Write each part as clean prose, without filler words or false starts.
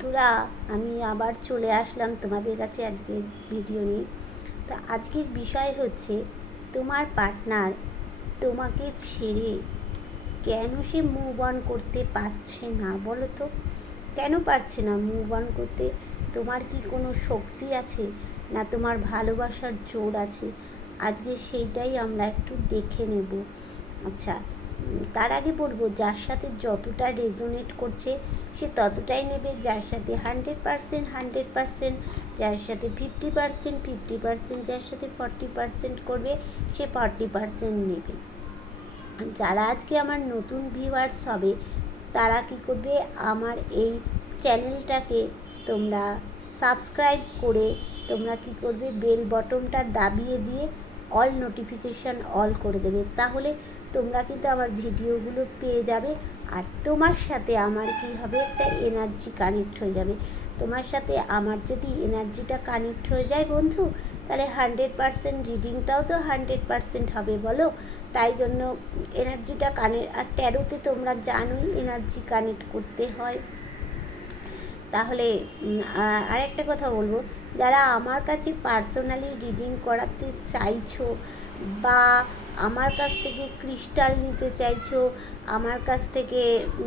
বন্ধুরা, আমি আবার চলে আসলাম তোমাদের কাছে আজকের ভিডিও নিয়ে। তা আজকের বিষয় হচ্ছে তোমার পার্টনার তোমাকে ছেড়ে কেন সে মুভ অন করতে পারছে না, বলো তো? কেন পারছে না মুভ অন করতে? তোমার কি কোনো শক্তি আছে, না তোমার ভালোবাসার জোর আছে? আজকে সেইটাই আমরা একটু দেখে নেব। আচ্ছা, তার আগে বলবো, যার সাথে যতটা রেজোনেট করছে সে ততটাই নেবে, যার সাথে 100%, যার সাথে 50%, যার সাথে 40% করবে সে 40% নেবে। যারা আজকে আমার নতুন ভিউয়ার্স হবে তারা কি করবে, আমার এই চ্যানেলটাকে তোমরা সাবস্ক্রাইব করে তোমরা কি করবে, বেল বটনটা দাবিয়ে দিয়ে অল নোটিফিকেশান অল করে দেবে। তাহলে তোমরা কিন্তু আমার ভিডিওগুলো পেয়ে যাবে। আর তোমার সাথে আমার কি হবে, একটা এনার্জি কানেক্ট হয়ে যাবে। তোমার সাথে আমার যদি এনার্জিটা কানেক্ট হয়ে যায় বন্ধু, তাহলে 100% রিডিংটাও তো 100% হবে, বলো? তাই জন্য এনার্জিটা কানেক্ট, আর ট্যারোতে তোমরা জানোই এনার্জি কানেক্ট করতে হয়। তাহলে আরেকটা কথা বলবো, যারা আমার কাছে পার্সোনালি রিডিং করাতে চাইছো বা আমার কাছ থেকে ক্রিস্টাল নিতে চাইছো, আমার কাছ থেকে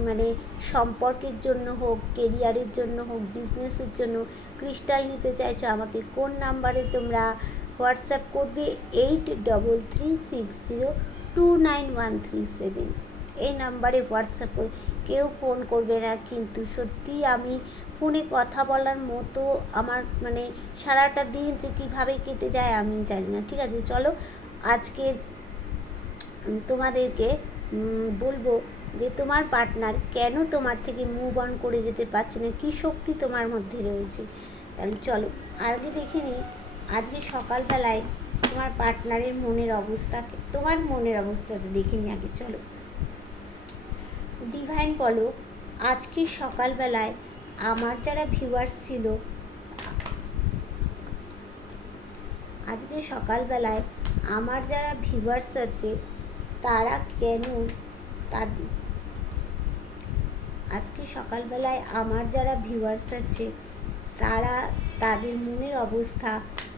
মানে সম্পর্কের জন্য হোক, কেরিয়ারের জন্য হোক, বিজনেসের জন্য ক্রিস্টাল নিতে চাইছো, আমাকে কোন নাম্বারে তোমরা হোয়াটসঅ্যাপ করবে? 8360291137, এই নাম্বারে হোয়াটসঅ্যাপ করে। কেউ ফোন করবে না, কিন্তু সত্যি আমি ফোনে কথা বলার মতো আমার মানে সারাটা দিন যে কীভাবে কেটে যায় আমি জানি না। ঠিক আছে, চলো আজকে তোমাদেরকে বলবো যে তোমার পার্টনার কেন তোমার থেকে মুভ অন করে যেতে পারছে না, কী শক্তি তোমার মধ্যে রয়েছে। তাহলে চলো আজকে দেখে নিই। আজকে সকালবেলায় তোমার পার্টনারের মনের অবস্থা, তোমার মনের অবস্থাটা দেখে নিই আগে। চলো ডিভাইন বলো, আজকে সকালবেলায় আমার যারা ভিউয়ার্স ছিল, আজকে সকালবেলায় আমার যারা ভিউয়ার্স আছে তারা কেন তাদের, আজকে সকালবেলায় আমার যারা ভিউয়ার্স আছে তারা তাদের মনের অবস্থা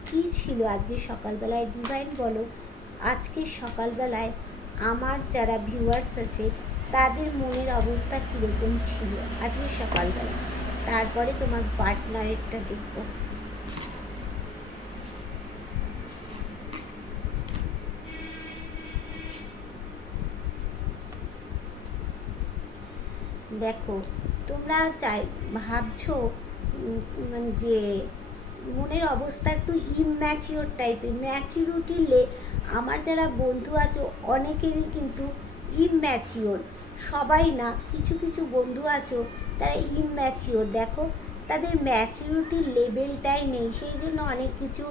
কী ছিল আজকে সকালবেলায়? ডিভাইন বলো, আজকে সকালবেলায় আমার যারা ভিউয়ার্স আছে তাদের মনের অবস্থা কীরকম ছিল আজকে সকালবেলায়। তারপরে তোমার পার্টনারেরটা দেখব। দেখো, তোমরা ভাবছো মানে যে মনের অবস্থা একটু ইম্যাচিওর টাইপের, ম্যাচিউরিটি আমার যারা বন্ধু আছো অনেকেরই কিন্তু ইম্যাচিওর, সবাই না, কিছু কিছু বন্ধু আছো তারা ইম্যাচিওর। দেখো, তাদের ম্যাচিউরিটি লেভেলটাই নেই, সেই জন্য অনেক কিছু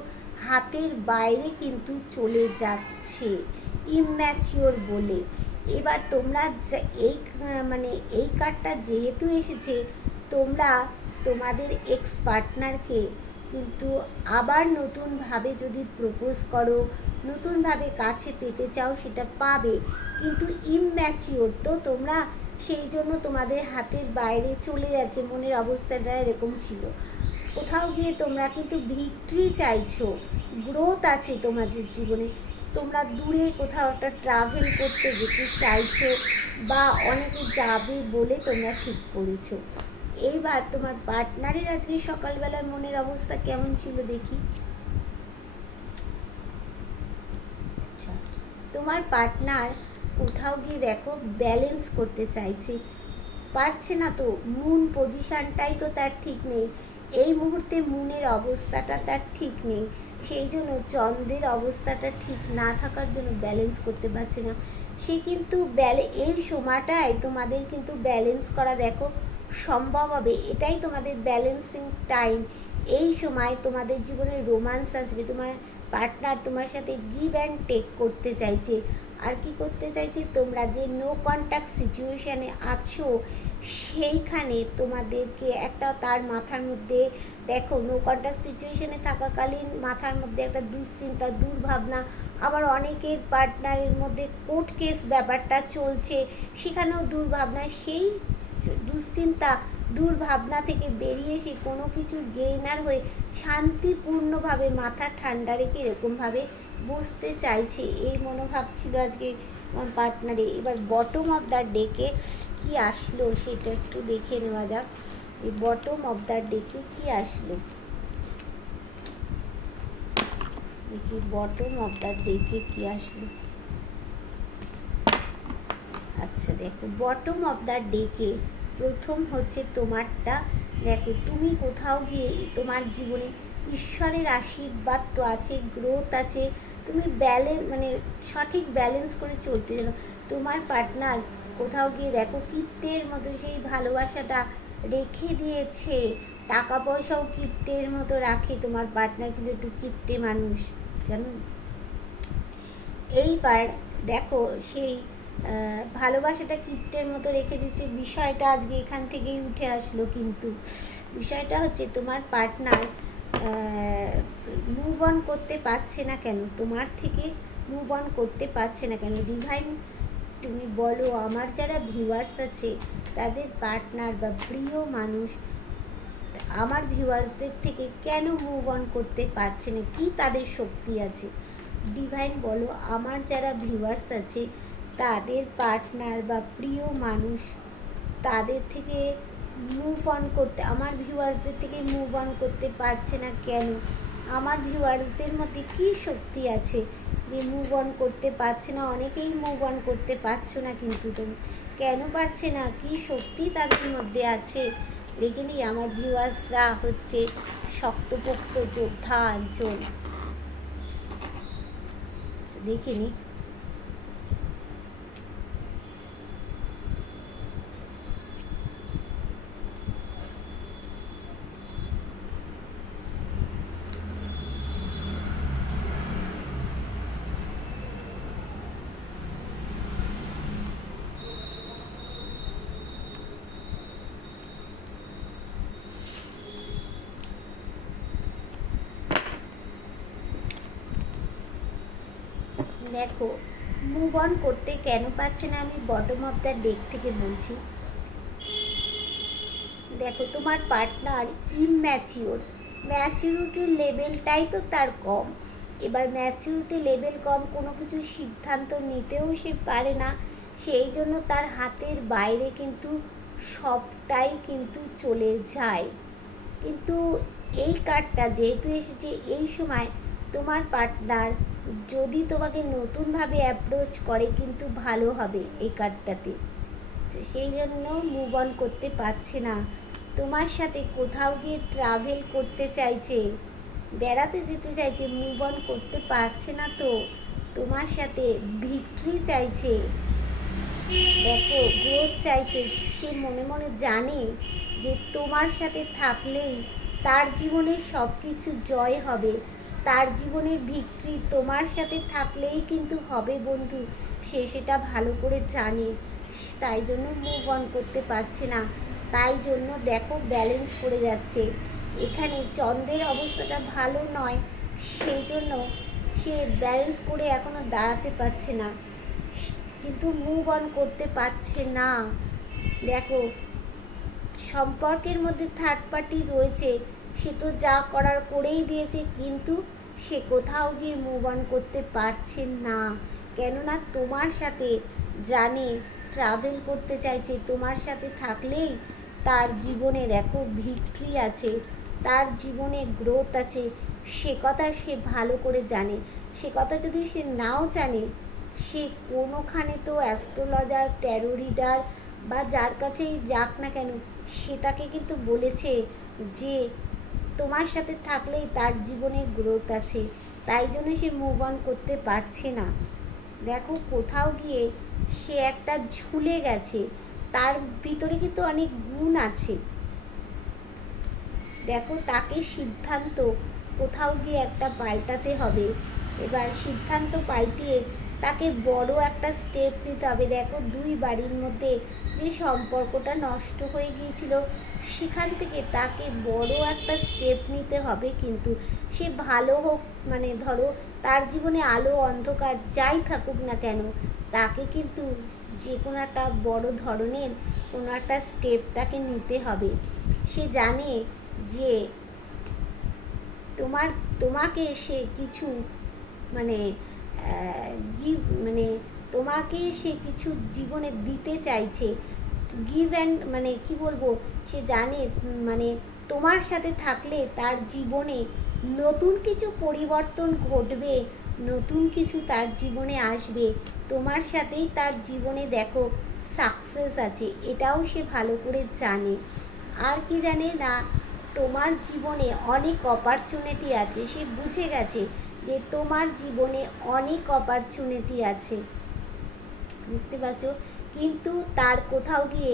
হাতের বাইরে কিন্তু চলে যাচ্ছে ইম্যাচিওর বলে। এবার তোমরা এই মানে এই কার্ডটা যেহেতু এসেছে, তোমরা তোমাদের এক্স পার্টনারকে কিন্তু আবার নতুনভাবে যদি প্রপোজ করো, নতুনভাবে কাছে পেতে চাও, সেটা পাবে, কিন্তু ইম্যাচিওর তো তোমরা, সেই জন্য তোমাদের হাতের বাইরে চলে যাচ্ছে। মনের অবস্থাটা এরকম ছিল। কোথাও গিয়ে তোমরা কিন্তু ভিক্টরি চাইছো, গ্রোথ আছে তোমাদের জীবনে, তোমরা দূরে কোথাও একটা ট্রাভেল করতে যেতে চাইছো বা অনেকে যাবে বলে তোমরা ঠিক করেছো। এইবার তোমার পার্টনারের আজকে সকালবেলার মনের অবস্থা কেমন ছিল দেখি। আচ্ছা, তোমার পার্টনার কোথাও গিয়ে দেখো ব্যালেন্স করতে চাইছে, পারছে না তো। মুন পজিশানটাই তো তার ঠিক নেই এই মুহূর্তে, মুনের অবস্থাটা তার ঠিক নেই, সেই জন্য চন্দ্রের অবস্থাটা ঠিক না থাকার জন্য ব্যালেন্স করতে পারছে না সে। কিন্তু এই সময়টায় তোমাদের কিন্তু ব্যালেন্স করা দেখো সম্ভব হবে, এটাই তোমাদের ব্যালেন্সিং টাইম। এই সময় তোমাদের জীবনে রোম্যান্স আসবে, তোমার পার্টনার তোমার সাথে গিভ অ্যান্ড টেক করতে চাইছে। আর কি করতে চাইছে, তোমরা যে নো কন্ট্যাক্ট সিচুয়েশানে আছো সেইখানে তোমাদেরকে একটা, তার মাথার মধ্যে দেখো নো কন্ট্যাক্ট সিচুয়েশানে থাকাকালীন মাথার মধ্যে একটা দুশ্চিন্তা, দুর্ভাবনা, আবার অনেকের পার্টনারের মধ্যে কোর্ট কেস ব্যাপারটা চলছে, সেখানেও দুর্ভাবনা, সেই দুশ্চিন্তা দুর্ভাবনা থেকে বেরিয়ে এসে কোনো কিছু গেইনার হয়ে শান্তিপূর্ণভাবে মাথা ঠান্ডা রেখে এরকমভাবে বসতে চাইছে, এই মনোভাব ছিল আজকে আমার পার্টনারে। এবার বটম অফ দ্য ডেকে কি আসলো সেটা একটু দেখে নেওয়া যাক। এই বটম অফ দ্য ডেকে কি আসলো দেখি, বটম অফ দ্য ডেকে কি আসলো। আচ্ছা দেখো, বটম অফ দ্য ডেকে প্রথম হচ্ছে তোমারটা। দেখো তুমি কোথাও গিয়ে তোমার জীবনে ঈশ্বরের আশীর্বাদ তো আছে, গ্রোথ আছে, তুমি মানে সঠিক ব্যালেন্স করে চলতে জানো। তোমার পার্টনার কোথাও গিয়ে দেখো কিপ্টের মতো সেই ভালোবাসাটা রেখে দিয়েছে, টাকা পয়সাও কিপ্টের মতো রাখে তোমার পার্টনার, কিন্তু একটু কিপ্টে মানুষ জানো। এইবার দেখো সেই ভালোবাসাটা কিপ্টের মতো রেখে দিচ্ছে, বিষয়টা আজকে এখান থেকেই উঠে আসলো। কিন্তু বিষয়টা হচ্ছে তোমার পার্টনার মুভ অন করতে পারছে না কেন, তোমার থেকে মুভ অন করতে পারছে না কেন। ডিভাইন তুমি বলো, আমার যারা ভিউয়ার্স আছে তাদের পার্টনার বা প্রিয় মানুষ আমার ভিউয়ার্সদের থেকে কেন মুভ অন করতে পারছে না, কি তাদের শক্তি আছে। ডিভাইন বলো, আমার যারা ভিউয়ার্স আছে তাদের পার্টনার বা প্রিয় মানুষ তাদের থেকে মুভ অন করতে, আমার ভিউয়ার্সদের থেকে মুভ অন করতে পারছে না কেন, আমার ভিউয়ার্সদের মধ্যে কী শক্তি আছে যে মুভ অন করতে পারছে না। অনেকেই মুভ অন করতে পারছো না, কিন্তু তুমি কেন পারছে না, কী শক্তি তাদের মধ্যে আছে। দেখে নিই, আমার ভিউয়ার্সরা হচ্ছে শক্তপোক্ত যোদ্ধা একজন। দেখে নিই, দেখো মুভ অন করতে কেন পারছে না, আমি বটম অফ দ্য ডেক থেকে বলছি। দেখো তোমার পার্টনার ইম্যাচিওর, ম্যাচিউরিটির লেভেলটাই তো তার কম। এবার ম্যাচিউরিটি লেভেল কম, কোনো কিছু সিদ্ধান্ত নিতেও সে পারে না, সেই জন্য তার হাতের বাইরে কিন্তু সবটাই কিন্তু চলে যায়। কিন্তু এই কার্ডটা যেহেতু এসেছে এই সময়, তোমার পার্টনার যদি তোমাকে নতুনভাবে অ্যাপ্রোচ করে কিন্তু ভালো হবে এই কার্ডটাতে, সেই জন্য মুভ অন করতে পারছে না। তোমার সাথে কোথাও গিয়ে ট্রাভেল করতে চাইছে, বেড়াতে যেতে চাইছে, মুভ অন করতে পারছে না তো। তোমার সাথে ভিক্টরি চাইছে, দেখো গ্রোথ চাইছে। সে মনে মনে জানে যে তোমার সাথে থাকলেই তার জীবনে সব কিছু জয় হবে, তার জীবনের ভিক্টরি তোমার সাথে থাকলেই কিন্তু হবে বন্ধু, সে সেটা ভালো করে জানে। তাই জন্য মুভ অন করতে পারছে না, তাই জন্য দেখো ব্যালেন্স করে যাচ্ছে। এখানে চন্দ্রের অবস্থাটা ভালো নয়, সেই জন্য সে ব্যালেন্স করে এখনো দাঁড়াতে পারছে না, কিন্তু মুভ অন করতে পারছে না। দেখো সম্পর্কের মধ্যে থার্ড পার্টি রয়েছে, সে তো যা করার করেই দিয়েছে, কিন্তু সে কোথাও গিয়ে মুভ অন করতে পারছে না। কেননা তোমার সাথে জানে ট্রাভেল করতে চাইছে, তোমার সাথে থাকলেই তার জীবনে দেখো ভিক্টরি আছে, তার জীবনে গ্রোথ আছে, সে কথা সে ভালো করে জানে। সে কথা যদি সে নাও জানে, সে কোনোখানে তো অ্যাস্ট্রোলজার, ট্যারো রিডার বা যার কাছেই যাক না কেন, সে তাকে কিন্তু বলেছে যে তোমার সাথে থাকলেই তার জীবনে গ্রোথ আছে, তাই জন্য সে মুভ অন করতে পারছে না। দেখো কোথাও গিয়ে সে একটা ঝুলে গেছে, তার ভিতরে কিন্তু অনেক গুণ আছে। দেখো তাকে সিদ্ধান্ত কোথাও গিয়ে একটা পাল্টাতে হবে। এবার সিদ্ধান্ত পাল্টিয়ে তাকে বড় একটা স্টেপ নিতে হবে। দেখো দুই বাড়ির মধ্যে যে সম্পর্কটা নষ্ট হয়ে গিয়েছিল, সেখান থেকে তাকে বড় একটা স্টেপ নিতে হবে। কিন্তু সে ভালো হোক, মানে ধরো তার জীবনে আলো অন্ধকার যাই থাকুক না কেন, তাকে কিন্তু যে কোনো একটা বড় ধরনের কোনো একটা স্টেপ তাকে নিতে হবে। সে জানে যে তোমাকে সে কিছু মানে গিভ মানে তোমাকে সে কিছু জীবনে দিতে চাইছে। গিভ অ্যান্ড মানে কি বলবো, সে জানে মানে তোমার সাথে থাকলে তার জীবনে নতুন কিছু পরিবর্তন ঘটবে, নতুন কিছু তার জীবনে আসবে। তোমার সাথেই তার জীবনে দেখো সাকসেস আছে, এটাও সে ভালো করে জানে। আর কি জানে না, তোমার জীবনে অনেক অপরচুনিটি আছে। সে বুঝে গেছে যে তোমার জীবনে অনেক অপরচুনিটি আছে, বুঝতে পারছো? কিন্তু তার কোথাও গিয়ে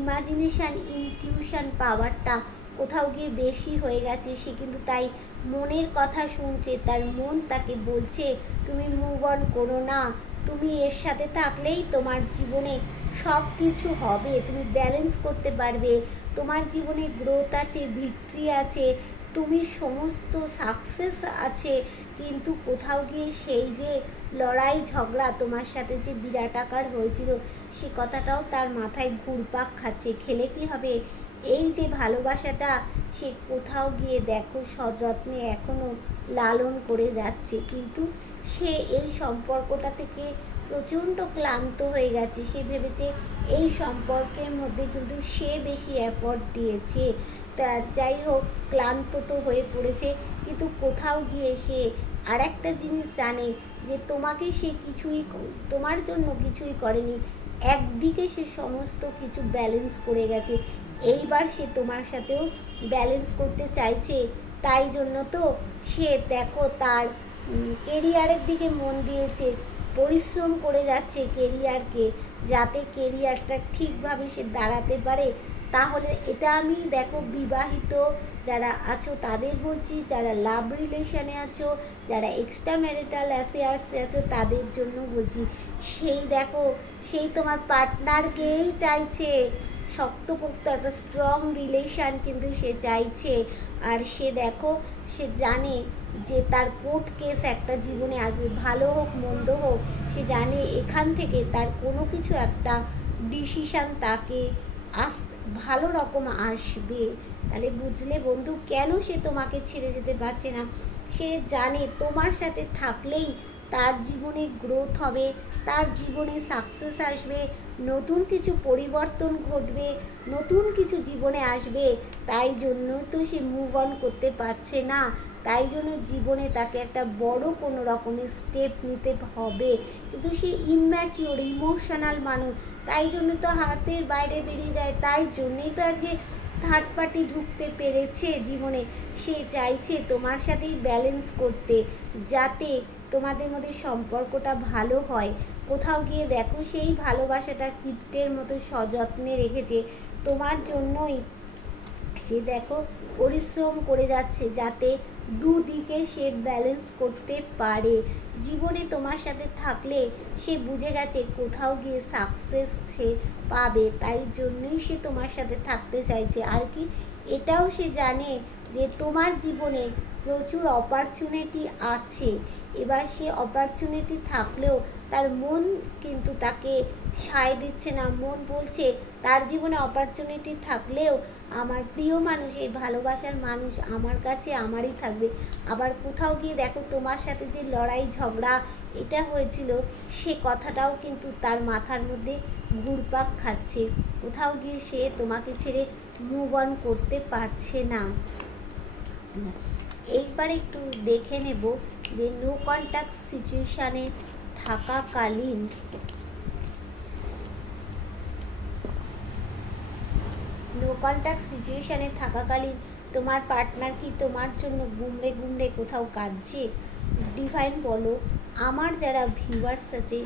ইমাজিনেশান, ইনটিউশন পাওয়ারটা কোথাও গিয়ে বেশি হয়ে গেছে। সে কিন্তু তাই মনের কথা শুনছে, তার মন তাকে বলছে তুমি মুভ অন করো না, তুমি এর সাথে থাকলেই তোমার জীবনে সব কিছু হবে, তুমি ব্যালেন্স করতে পারবে, তোমার জীবনে গ্রোথ আছে, ভিক্টরি আছে, তুমি সমস্ত সাকসেস আছে। কিন্তু কোথাও গিয়ে সেই যে লড়াই ঝগড়া তোমার সাথে যে বিরাট আকার হয়েছিল, সে কথাটাও তার মাথায় ঘুরপাক খাচ্ছে। খেলে কি হবে, এই যে ভালোবাসাটা সে কোথাও গিয়ে দেখো সযত্নে এখনও লালন করে যাচ্ছে। কিন্তু সে এই সম্পর্কটা থেকে প্রচণ্ড ক্লান্ত হয়ে গেছে। সে ভেবেছে এই সম্পর্কের মধ্যে কিন্তু সে বেশি এফর্ট দিয়েছে, তা যাই হোক ক্লান্ত তো হয়ে পড়েছে। কিন্তু কোথাও গিয়ে সে আর একটা জিনিস জানে যে তোমাকে সে কিছুই, তোমার জন্য কিছুই করেনি, একদিকে সে সমস্ত কিছু ব্যালেন্স করে গেছে। এইবার সে তোমার সাথেও ব্যালেন্স করতে চাইছে। তাই জন্য তো সে দেখো তার কেরিয়ারের দিকে মন দিয়েছে, পরিশ্রম করে যাচ্ছে কেরিয়ারকে, যাতে কেরিয়ারটা ঠিকভাবে সে দাঁড়াতে পারে। তাহলে এটা আমি দেখো বিবাহিত যারা আছো তাদের বলছি, যারা লাভ রিলেশনে আছো, যারা এক্সট্রা ম্যারিটাল অ্যাফেয়ার্সে আছো তাদের জন্য বলছি। সেই দেখো সেই তোমার পার্টনারকেই চাইছে, শক্তপোক্ত একটা স্ট্রং রিলেশান কিন্তু সে চাইছে। আর সে দেখো সে জানে যে তার কোর্ট কেস একটা জীবনে আসবে, ভালো হোক মন্দ হোক, সে জানে এখান থেকে তার কোনো কিছু একটা ডিসিশান তাকে ভালো রকম আসবে। তাহলে বুঝলে বন্ধু কেন সে তোমাকে ছেড়ে যেতে পারছে না। সে জানে তোমার সাথে থাকলেই তার জীবনে গ্রোথ হবে, তার জীবনে সাকসেস আসবে, নতুন কিছু পরিবর্তন ঘটবে, নতুন কিছু জীবনে আসবে। তাই জন্য তো সে মুভ অন করতে পারছে না। তাই জন্য জীবনে তাকে একটা বড় কোনো রকমের স্টেপ নিতে হবে। কিন্তু সে ইম্যাচিওর ইমোশনাল মানুষ, তাই জন্য তো হাতের বাইরে বেরিয়ে যায়। তাই জন্যেই তো আজকে থার্ড পার্টি ঢুকতে পেরেছে জীবনে। সে চাইছে তোমার সাথেই ব্যালেন্স করতে, যাতে তোমাদের মধ্যে সম্পর্কটা ভালো হয়। কোথাও গিয়ে দেখো সেই ভালোবাসাটা কিপ্টের মতো সযত্নে রেখেছে তোমার জন্যই। সে দেখো পরিশ্রম করে যাচ্ছে যাতে দুদিকে সে ব্যালেন্স করতে পারে। জীবনে তোমার সাথে থাকলে সে বুঝে গেছে কোথাও গিয়ে সাকসেস সে পাবে, তাই জন্যই সে তোমার সাথে থাকতে চাইছে। আর কি এটাও সে জানে যে তোমার জীবনে প্রচুর অপরচুনিটি আছে। এবার সে অপরচুনিটি থাকলেও তার মন কিন্তু তাকে সায় দিচ্ছে না। মন বলছে তার জীবনে অপরচুনিটি থাকলেও আমার প্রিয় মানুষ, এই ভালোবাসার মানুষ আমার কাছে আমারই থাকবে। আবার কোথাও গিয়ে দেখো তোমার সাথে যে লড়াই ঝগড়া এটা হয়েছিল, সে কথাটাও কিন্তু তার মাথার মধ্যে ঘুরপাক খাচ্ছে। কোথাও গিয়ে সে তোমাকে ছেড়ে মুভ অন করতে পারছে না। এইবার একটু দেখে নেব যে নো কন্ট্যাক্ট সিচুয়েশানে থাকাকালীন নো কন্ট্যাক্ট সিচুয়েশানে থাকাকালীন তোমার পার্টনার কি তোমার জন্য গুমড়ে গুমড়ে কোথাও কাঁদছে? ডিভাইন বলো আমার যারা ভিউয়ার্স আছে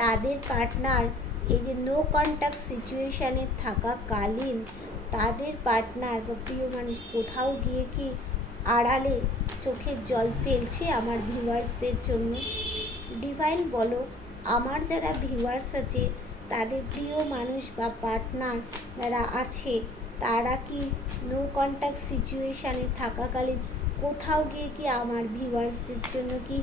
তাদের পার্টনার এই যে নো কন্ট্যাক্ট সিচুয়েশানে থাকাকালীন তাদের পার্টনার বা প্রিয় মানুষ কোথাও গিয়ে কি আড়ালে চোখের জল ফেলছে আমার ভিউয়ার্সদের জন্য? ডিভাইন বলো আমার যারা ভিউয়ার্স আছে তাদের প্রিয় মানুষ বা পার্টনার যারা আছে তারা কি নো কন্ট্যাক্ট সিচুয়েশানে থাকাকালীন কোথাও গিয়ে কি আমার ভিউয়ার্সদের জন্য কি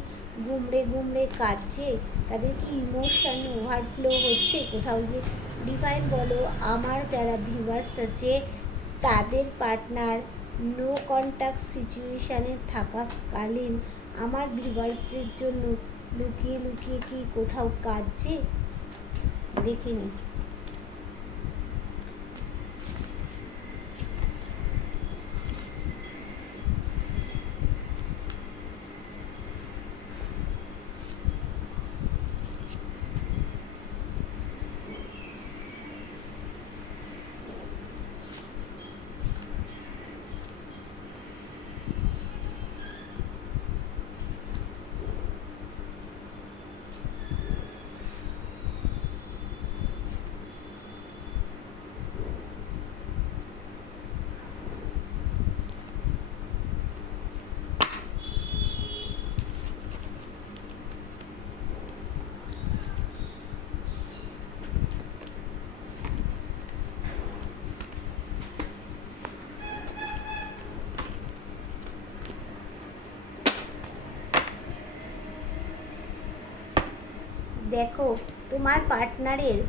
গুমড়ে গুমড়ে কাঁদছে? তাদের কি ইমোশন ওভারফ্লো হচ্ছে কোথাও গিয়ে? ডিভাইন বলো, আমার যারা ভিউয়ার্স আছে তাদের পার্টনার নো কন্ট্যাক্ট সিচুয়েশানে থাকাকালীন আমার ভিউয়ার্সদের জন্য লুকিয়ে লুকিয়ে কি কোথাও কাঁদছে? দেখে নিই। দেখো, তোমার পার্টনারের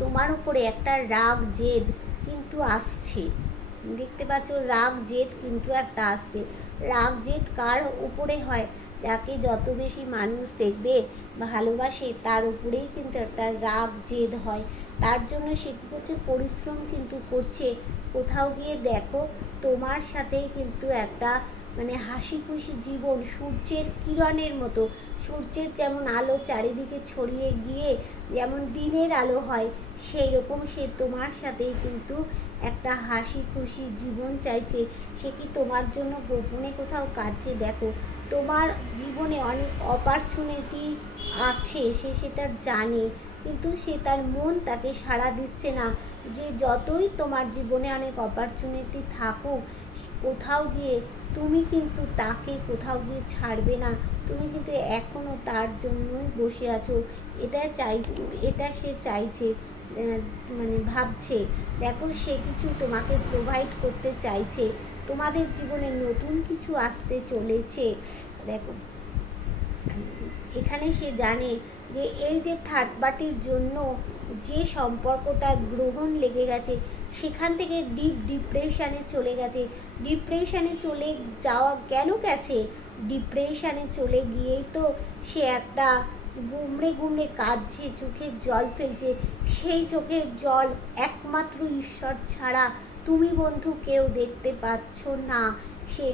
তোমার উপরে একটা রাগ জেদ কিন্তু আসছে, দেখতে পাচ্ছ রাগ জেদ কিন্তু একটা আসছে। রাগ জেদ কার উপরে হয়? যাকে যত বেশি মানুষ দেখবে ভালোবাসে তার উপরেই কিন্তু একটা রাগ জেদ হয়। তার জন্য সে কী করছে, পরিশ্রম কিন্তু করছে। কোথাও গিয়ে দেখো তোমার সাথে কিন্তু একটা মানে হাসি খুশি জীবন, সূর্যের কিরণের মতো, সূর্যের যেমন আলো চারিদিকে ছড়িয়ে গিয়ে যেমন দিনের আলো হয়, সেই রকম সে তোমার সাথেই কিন্তু একটা হাসি খুশি জীবন চাইছে। সে কি তোমার জন্য গোপনে কোথাও কাঁদছে? দেখো, তোমার জীবনে অনেক অপরচুনিটি আছে, সে সেটা জানে, কিন্তু সে তার মন তাকে সাড়া দিচ্ছে না। যে যতই তোমার জীবনে অনেক অপরচুনিটি থাকুক, কোথাও গিয়ে তুমি কিন্তু তাকে কোথাও গিয়ে ছাড়বে না। তুমি কিন্তু এখনও তার জন্যই বসে আছো। এটা সে চাইছে, মানে ভাবছে। দেখো, সে কিছু তোমাকে প্রোভাইড করতে চাইছে। তোমাদের জীবনে নতুন কিছু আসতে চলেছে। দেখো, এখানে সে জানে যে এই যে থার্ড পার্টির জন্য যে সম্পর্কটা গ্রহণ লেগে গেছে, সেখান থেকে ডিপ ডিপ্রেশানে চলে গেছে। ডিপ্রেশানে চলে যাওয়া কেন গেছে? ডিপ্রেশানে চলে গিয়েই তো সে একটা গুমড়ে গুমড়ে কাঁদছে, চোখের জল ফেলছে। সেই চোখের জল একমাত্র ঈশ্বর ছাড়া তুমি বন্ধু কেউ দেখতে পাচ্ছ না। সে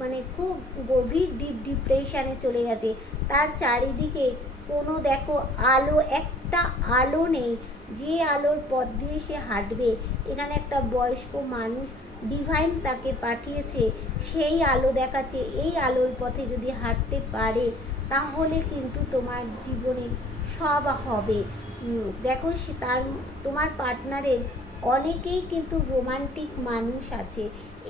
মানে খুব গভীর ডিপ ডিপ্রেশানে চলে গেছে। তার চারিদিকে কোনো দেখো আলো, একটা আলো নেই যে আলোর পথ দিয়ে সে হাঁটবে। এখানে একটা বয়স্ক মানুষ ডিভাইন তাকে পাঠিয়েছে, সেই আলো দেখাচ্ছে। এই আলোর পথে যদি হাঁটতে পারে তাহলে কিন্তু তোমার জীবনে সব হবে। দেখো, সে তোমার পার্টনারের অনেকেই কিন্তু রোমান্টিক মানুষ আছে।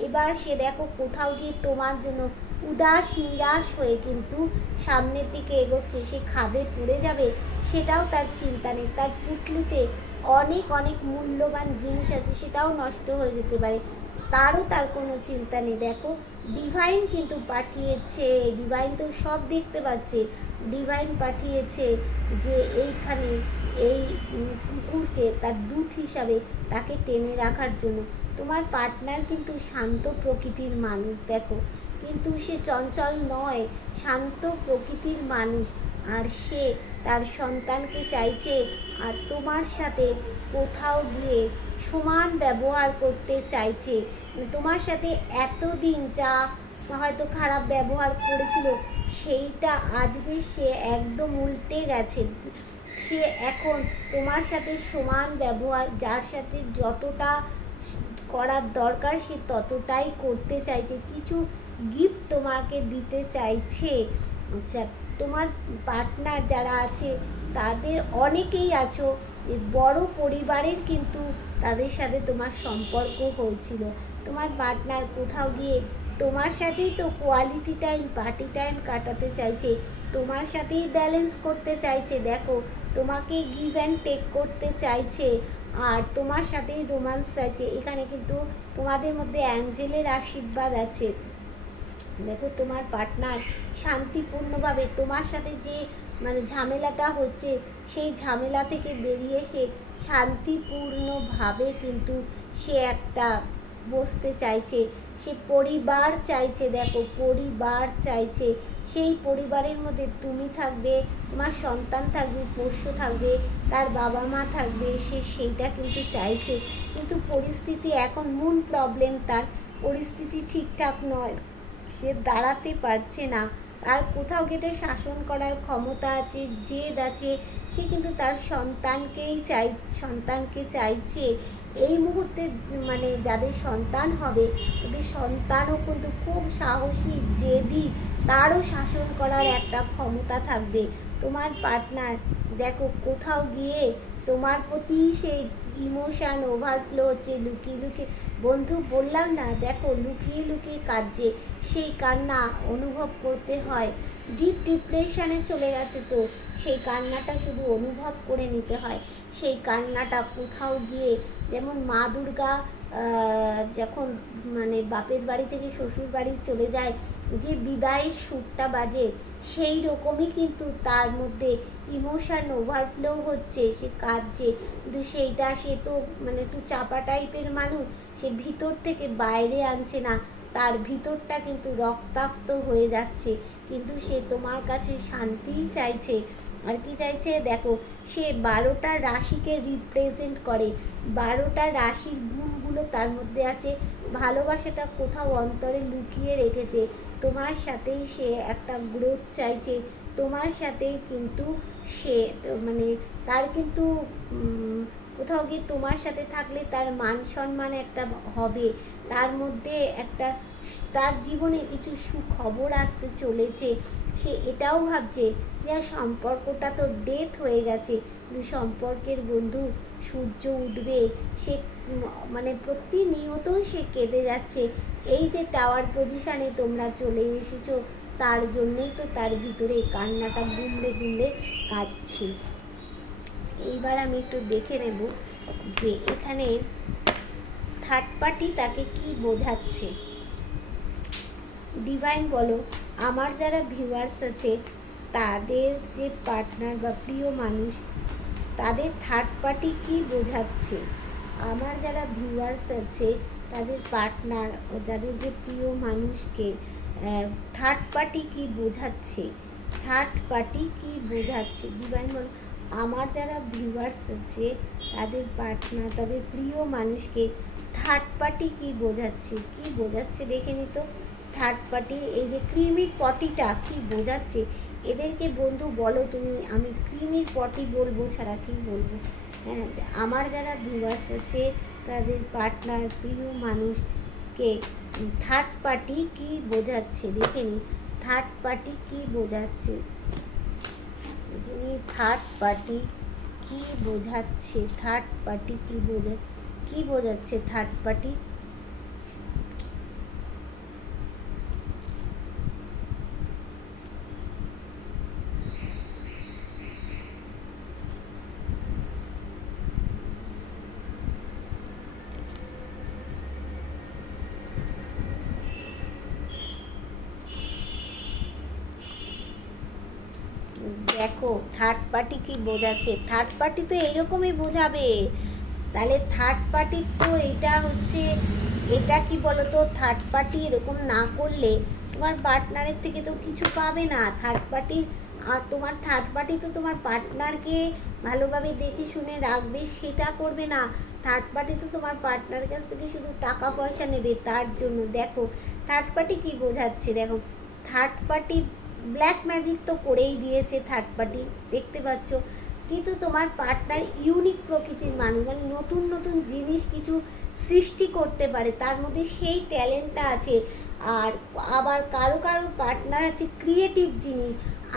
এবার সে দেখো কোথাও গিয়ে তোমার জন্য উদাস নিরাশ হয়ে কিন্তু সামনের দিকে এগোচ্ছে। সে খাদে পড়ে যাবে সেটাও তার চিন্তা নেই। তার পুটলিতে অনেক অনেক মূল্যবান জিনিস আছে, সেটাও নষ্ট হয়ে যেতে পারে, তার কোনো চিন্তা নেই। দেখো, ডিভাইন কিন্তু পাঠিয়েছে, ডিভাইন তো সব দেখতে পাচ্ছে। ডিভাইন পাঠিয়েছে যে এইখানে এই কুকুরকে তার দূত হিসাবে তাকে টেনে রাখার জন্য। তোমার পার্টনার কিন্তু শান্ত প্রকৃতির মানুষ। দেখো, কিন্তু সে চঞ্চল নয়, শান্ত প্রকৃতির মানুষ। আর সে তার সন্তানকে চাইছে, আর তোমার সাথে কোথাও গিয়ে সমান ব্যবহার করতে চাইছে। তোমার সাথে এতদিন যা হয়তো খারাপ ব্যবহার করেছিল, সেইটা আজকে সে একদম উল্টে গেছে। সে এখন তোমার সাথে সমান ব্যবহার, যার সাথে যতটা করার দরকার সে ততটাই করতে চাইছে। কিছু গিফট তোমাকে দিতে চাইছে। আচ্ছা, তোমার পার্টনার যারা আছে তাদের অনেকেই আছো বড় পরিবারের, কিন্তু তাদের সাথে তোমার সম্পর্ক হয়েছিল। তোমার পার্টনার কোথাও গিয়ে তোমার সাথেই তো কোয়ালিটি টাইম, পার্টি টাইম কাটাতে চাইছে, তোমার সাথেই ব্যালেন্স করতে চাইছে। দেখো, তোমাকে গিভ অ্যান্ড টেক করতে চাইছে, আর তোমার সাথেই রোম্যান্স চাইছে। এখানে কিন্তু তোমাদের মধ্যে অ্যাঞ্জেলের আশীর্বাদ আছে। দেখো, তোমার পার্টনার শান্তিপূর্ণভাবে তোমার সাথে যে মানে ঝামেলাটা হচ্ছে, সেই ঝামেলা থেকে বেরিয়ে সে শান্তিপূর্ণভাবে কিন্তু সে একটা বসতে চাইছে, সে পরিবার চাইছে, দেখো পরিবার চাইছে। সেই পরিবারের মধ্যে তুমি থাকবে, তোমার সন্তান থাকবে, পোষ্য থাকবে, তার বাবা মা থাকবে, সে সেইটা কিন্তু চাইছে। কিন্তু পরিস্থিতি এখন মূল প্রবলেম, তার পরিস্থিতি ঠিকঠাক নয়, সে দাঁড়াতে পারছে না, তার কোথাও গেটে শাসন করার ক্ষমতা আছে, জেদ আছে, সে কিন্তু তার সন্তানকে চাইছে। এই মুহূর্তে মানে যাদের সন্তান হবে, তাদের সন্তানও কিন্তু খুব সাহসী, জেদি, তারও শাসন করার একটা ক্ষমতা থাকবে। তোমার পার্টনার দেখো কোথাও গিয়ে তোমার প্রতি সেই ইমোশান ওভারফ্লো হচ্ছে, লুকিয়ে লুকিয়ে, বন্ধু বললাম না, দেখো লুকিয়ে লুকিয়ে কাঁদছে, সেই কান্না অনুভব করতে হয়। ডিপ ডিপ্রেশনে চলে গেছে, তো সেই কান্নাটা শুধু অনুভব করে নিতে হয়। সেই কান্নাটা কোথাও গিয়ে, যেমন মা দুর্গা যখন মানে বাপের বাড়ি থেকে শ্বশুর বাড়ি চলে যায়, যে বিদায়ের সুরটা বাজে, সেই রকমই কিন্তু তার মধ্যে ইমোশান ওভারফ্লো হচ্ছে, সে কাঁদছে, কিন্তু সেইটা সে তো মানে একটু চাপা টাইপের মানুষ, সে ভিতর থেকে বাইরে আনছে না, তার ভিতরটা কিন্তু রক্তাক্ত হয়ে যাচ্ছে, কিন্তু সে তোমার কাছে শান্তিই চাইছে। আর কি চাইছে দেখো, সে 12টা রাশিকে রিপ্রেজেন্ট করে, 12টা রাশির গুণগুলো তার মধ্যে আছে, ভালোবাসাটা কোথাও অন্তরে লুকিয়ে রেখেছে, তোমার সাথেই সে একটা গ্রোথ চাইছে, তোমার সাথেই কিন্তু সে মানে তার কিন্তু কোথাও গিয়ে তোমার সাথে থাকলে তার মান সম্মান একটা হবে, তার মধ্যে একটা, তার জীবনে কিছু সুখবর আসতে চলেছে, সে এটাও ভাবছে যে সম্পর্কটা তো ডেথ হয়ে গেছে, কিন্তু সম্পর্কের বন্ধু সূর্য উঠবে, সে মানে প্রতিনিয়তই সে কেঁদে যাচ্ছে। এই যে টাওয়ার পজিশানে তোমরা চলে এসেছো, তার জন্যেই তো তার ভিতরে কান্নাটা গুমড়ে গুমড়ে কাঁদছে। এইবার আমি একটু দেখে নেব যে এখানে থার্ড পার্টি তাকে কি বোঝাচ্ছে। ডিভাইন বলো, আমার যারা ভিউয়ার্স আছে তাদের যে পার্টনার বা প্রিয় মানুষ, তাদের থার্ড পার্টি কি বোঝাচ্ছে। আমার যারা ভিউয়ার্স আছে তাদের পার্টনার ও যাদের যে প্রিয় মানুষকে থার্ড পার্টি কি বোঝাচ্ছে, থার্ড পার্টি কি বোঝাচ্ছে। ডিভাইন বলো, আমার যারা ভিউয়ার্স আছে তাদের পার্টনার, তাদের প্রিয় মানুষকে থার্ড পার্টি কি বোঝাচ্ছে, কি বোঝাচ্ছে দেখে নিত। থার্ড পার্টি এই যে ক্রিমির পটিটা কি বোঝাচ্ছে এদেরকে, বন্ধু বলো তুমি, আমি ক্রিমির পটি বলবো ছাড়া কি বলবো। হ্যাঁ, আমার যারা ভিউয়ার্স আছে তাদের পার্টনার, প্রিয় মানুষকে থার্ড পার্টি কি বোঝাচ্ছে দেখে নি। থার্ড পার্টি কি বোঝাচ্ছে, থার্ড পার্টি কি বোঝাচ্ছে, থার্ড পার্টি কি বোঝাচ্ছে থার্ড পার্টি। দেখো থার্ড পার্টি কি বোঝাচ্ছে, থার্ড পার্টি তো এইরকমই বোঝাবে। তাহলে থার্ড পার্টির তো এটা হচ্ছে, এটা কি বলো তো, থার্ড পার্টি এরকম না করলে তোমার পার্টনারের থেকে তো কিছু পাবে না থার্ড পার্টি। আর তোমার থার্ড পার্টি তো তোমার পার্টনারকে ভালোভাবে দেখে শুনে রাখবে, সেটা করবে না। থার্ড পার্টি তো তোমার পার্টনারের কাছ থেকে শুধু টাকা পয়সা নেবে, তার জন্য দেখো থার্ড পার্টি কি বোঝাচ্ছে। দেখো থার্ড পার্টি ব্ল্যাক ম্যাজিক তো করেই দিয়েছে থার্ড পার্টি, দেখতে পাচ্ছ, কিন্তু তোমার পার্টনার ইউনিক প্রকৃতির মানুষ, মানে নতুন নতুন জিনিস কিছু সৃষ্টি করতে পারে, তার মধ্যে সেই ট্যালেন্টটা আছে। আর আবার কারো কারো পার্টনার আছে ক্রিয়েটিভ জিনিস,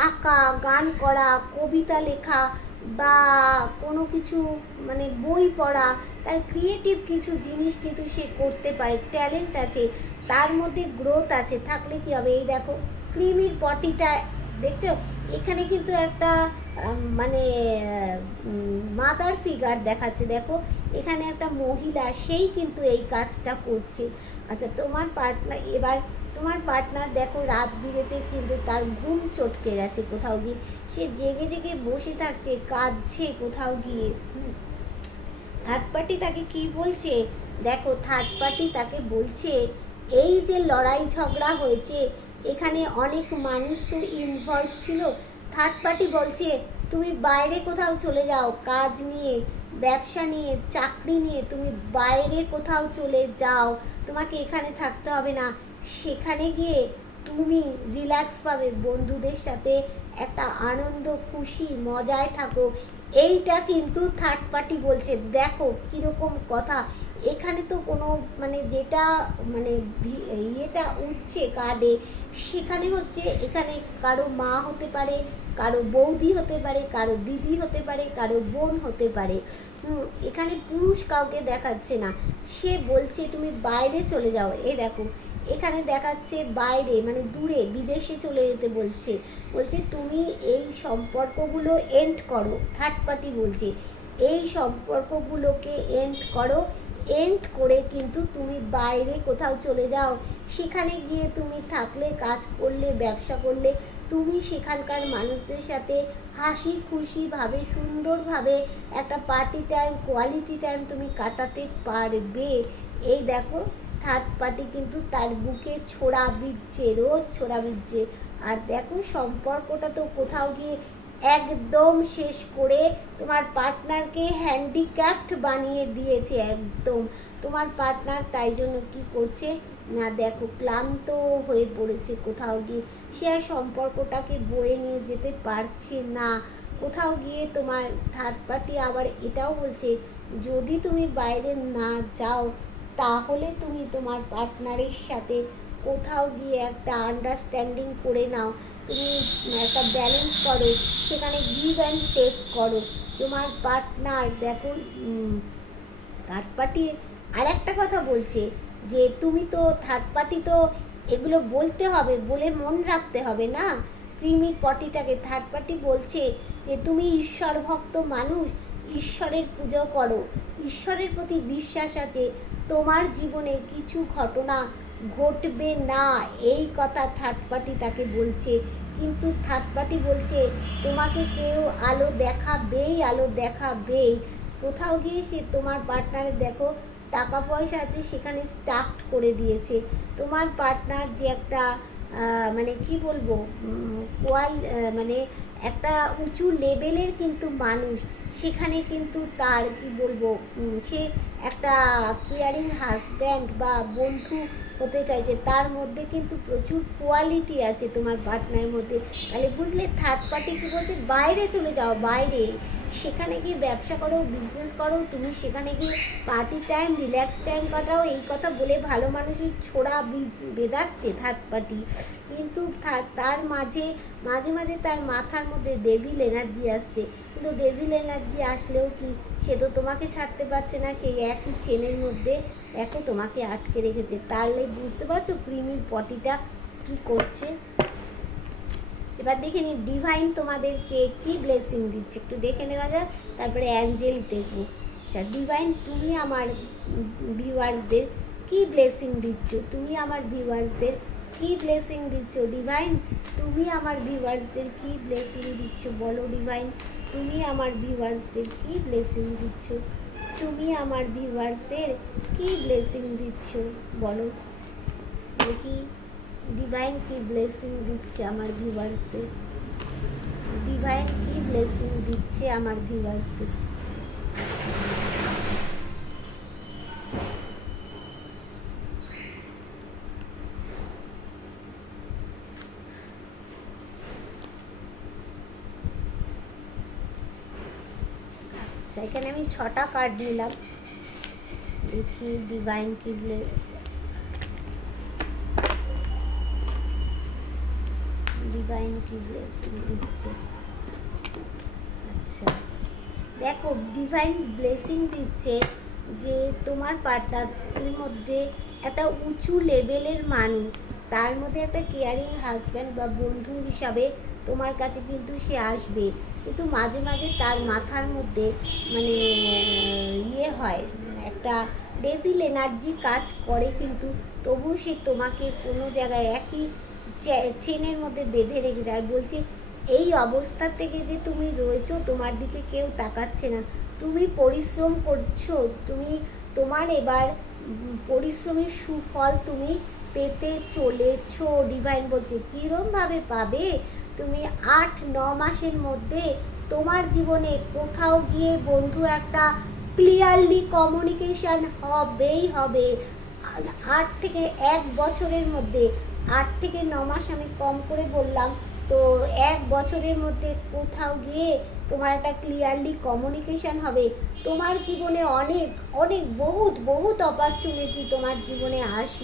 আঁকা, গান করা, কবিতা লেখা, বা কোনো কিছু মানে বই পড়া, তার ক্রিয়েটিভ কিছু জিনিস কিন্তু সে করতে পারে, ট্যালেন্ট আছে, তার মধ্যে গ্রোথ আছে। থাকলে কি হবে, এই দেখো ক্রিমির পটিটা দেখছো, এখানে কিন্তু একটা মানে মাদার ফিগার দেখাচ্ছে, দেখো এখানে একটা মহিলা, সেই কিন্তু এই কাজটা করছে। আচ্ছা তোমার পার্টনার, এবার তোমার পার্টনার দেখো রাত বিরেতে কিন্তু তার ঘুম চটকে গেছে কোথাও গিয়ে, সে জেগে জেগে বসে থাকছে, কাঁদছে কোথাও গিয়ে। থার্ড পার্টি তাকে কি বলছে দেখো, থার্ড পার্টি তাকে বলছে এই যে লড়াই ঝগড়া হয়েছে এখানে অনেক মানুষ তো ইনভলভ ছিল। থার্ড পার্টি বলছে তুমি বাইরে কোথাও চলে যাও, কাজ নিয়ে, ব্যবসা নিয়ে, চাকরি নিয়ে তুমি বাইরে কোথাও চলে যাও, তোমাকে এখানে থাকতে হবে না। সেখানে গিয়ে তুমি রিল্যাক্স পাবে, বন্ধুদের সাথে একটা আনন্দ খুশি মজায় থাকো। এইটা কিন্তু থার্ড পার্টি বলছে। দেখো কীরকম কথা, এখানে তো কোনো মানে যেটা মানে ইয়েটা উঠছে কার্ডে, সেখানে হচ্ছে এখানে কারো মা হতে পারে, কারো বৌদি হতে পারে, কারো দিদি হতে পারে, কারো বোন হতে পারে। এখানে পুরুষ কাউকে দেখাচ্ছে না, সে বলছে তুমি বাইরে চলে যাও। এই দেখো এখানে দেখাচ্ছে বাইরে মানে দূরে বিদেশে চলে যেতে বলছে, বলছে তুমি এই সম্পর্কগুলো এন্ড করো। থার্ড পার্টি বলছে এই সম্পর্কগুলোকে এন্ড করো, এন্ড করে কিন্তু তুমি বাইরে কোথাও চলে যাও, সেখানে গিয়ে তুমি থাকলে, কাজ করলে, ব্যবসা করলে, তুমি সেখানকার মানুষদের সাথে হাসি খুশিভাবে সুন্দরভাবে একটা পার্টি টাইম, কোয়ালিটি টাইম তুমি কাটাতে পারবে। এই দেখো থার্ড পার্টি কিন্তু তার বুকে ছোড়া দিচ্ছে, রোজ ছোড়া দিচ্ছে। আর দেখো সম্পর্কটা তো কোথাও গিয়ে একদম শেষ করে তোমার পার্টনারকে হ্যান্ডিক্যাপ্ট বানিয়ে দিয়েছে একদম। তোমার পার্টনার তাই জন্য কি করছে না দেখো, ক্লান্ত হয়ে পড়েছে কোথাও গিয়ে, সে আর সম্পর্কটাকে বয়ে নিয়ে যেতে পারছে না কোথাও গিয়ে। তোমার থার্ড পার্টি আবার এটাও বলছে যদি তুমি বাইরে না যাও তাহলে তুমি তোমার পার্টনারের সাথে কোথাও গিয়ে একটা আন্ডারস্ট্যান্ডিং করে নাও, তুমি একটা ব্যালেন্স করো, সেখানে গিভ অ্যান্ড টেক করো। তোমার পার্টনার দেখো থার্ড পার্টি আর একটা কথা বলছে যে তুমি তো থার্ড পার্টি তো এগুলো বলতে হবে, বলে মন রাখতে হবে না ক্রিমির পটিটাকে। থার্ড পার্টি বলছে যে তুমি ঈশ্বর ভক্ত মানুষ, ঈশ্বরের পুজো করো, ঈশ্বরের প্রতি বিশ্বাস আছে, তোমার জীবনে কিছু ঘটনা ঘটবে না, এই কথা থার্ড পার্টি তাকে বলছে। কিন্তু থার্ড পার্টি বলছে তোমাকে কেউ আলো দেখাবেই, আলো দেখাবেই। কোথাও গিয়ে সে তোমার পার্টনারের দেখো টাকা পয়সা আছে সেখানে স্টাক্ট করে দিয়েছে। তোমার পার্টনার যে একটা মানে কি বলবো মানে একটা উঁচু লেভেলের কিন্তু মানুষ, সেখানে কিন্তু তার কি বলবো সে একটা কেয়ারিং হাজব্যান্ড বা বন্ধু হতে চাইছে, তার মধ্যে কিন্তু প্রচুর কোয়ালিটি আছে তোমার পার্টনারের মধ্যে। তাহলে বুঝলে থার্ড পার্টি কী বলছে, বাইরে চলে যাও, বাইরে সেখানে গিয়ে ব্যবসা করো, বিজনেস করো, তুমি সেখানে গিয়ে পার্টি টাইম, রিল্যাক্স টাইম কাটাও, এই কথা বলে ভালো মানুষের ছোড়া বেদাচ্ছে থার্ড পার্টি। কিন্তু তার মাঝে মাঝে মাঝে তার মাথার মধ্যে ডেভিল এনার্জি আসছে, কিন্তু ডেভিল এনার্জি আসলেও কি সে তো তোমাকে ছাড়তে পারছে না, সেই একই চেনের মধ্যে দেখো তোমাকে আটকে রেখেছে। তাহলে বুঝতে পারছো ক্রিমির পটিটা কি করছে। এবার দেখে নি ডিভাইন তোমাদেরকে কি ব্লেসিং দিচ্ছে, একটু দেখে নেওয়া যাক, তারপরে অ্যাঞ্জেল দেখবো। আচ্ছা ডিভাইন তুমি আমার ভিউয়ার্সদের কি ব্লেসিং দিচ্ছ, তুমি আমার ভিউয়ার্সদের কি ব্লেসিং দিচ্ছ ডিভাইন, তুমি আমার ভিউয়ার্সদের কি ব্লেসিং দিচ্ছ বলো ডিভাইন, তুমি আমার ভিউয়ার্সদের কি ব্লেসিং দিচ্ছ, তুমি আমার ভিউয়ার্সদের কি ব্লেসিং দিচ্ছ বলো দেখি। ডিভাইন কি ব্লেসিং দিচ্ছে আমার ভিউয়ার্সদের, ডিভাইন কি ব্লেসিং দিচ্ছে আমার ভিউয়ার্সদের। আচ্ছা এখানে আমি 6টা কার্ড নিলাম, দেখি ডিভাইন কি ডিভাইন কি ব্লেসিং দিচ্ছে। আচ্ছা দেখো ডিভাইন ব্লেসিং দিচ্ছে যে তোমার পার্টনারের মধ্যে একটা উঁচু লেভেলের মানুষ, তার মধ্যে একটা কেয়ারিং হাজব্যান্ড বা বন্ধু হিসাবে তোমার কাছে কিন্তু সে আসবে, কিন্তু মাঝে মাঝে তার মাথার মধ্যে মানে ইয়ে হয়, একটা ডেভিল এনার্জি কাজ করে, কিন্তু তবু সে তোমাকে কোনো জায়গায় একই চেনের মধ্যে বেঁধে রেখে যায়। আর বলছে এই অবস্থা থেকে যে তুমি রয়েছো, তোমার দিকে কেউ তাকাচ্ছে না, তুমি পরিশ্রম করছো, তুমি তোমার এবার পরিশ্রমের সুফল তুমি পেতে চলেছো। ডিভাইন বলছে কীরমভাবে পাবে, তুমি 8-9 মাসের মধ্যে তোমার জীবনে কোথাও গিয়ে বন্ধু একটা ক্লিয়ারলি কমিউনিকেশান হবেই হবে। 8 থেকে 1 বছরের মধ্যে, 8 থেকে 9 মাস আমি কম করে বললাম, তো 1 বছরের মধ্যে কোথাও গিয়ে তোমার একটা ক্লিয়ারলি কমিউনিকেশান হবে। তোমার জীবনে অনেক অনেক বহুত বহুত অপরচুনিটি তোমার জীবনে আসবে।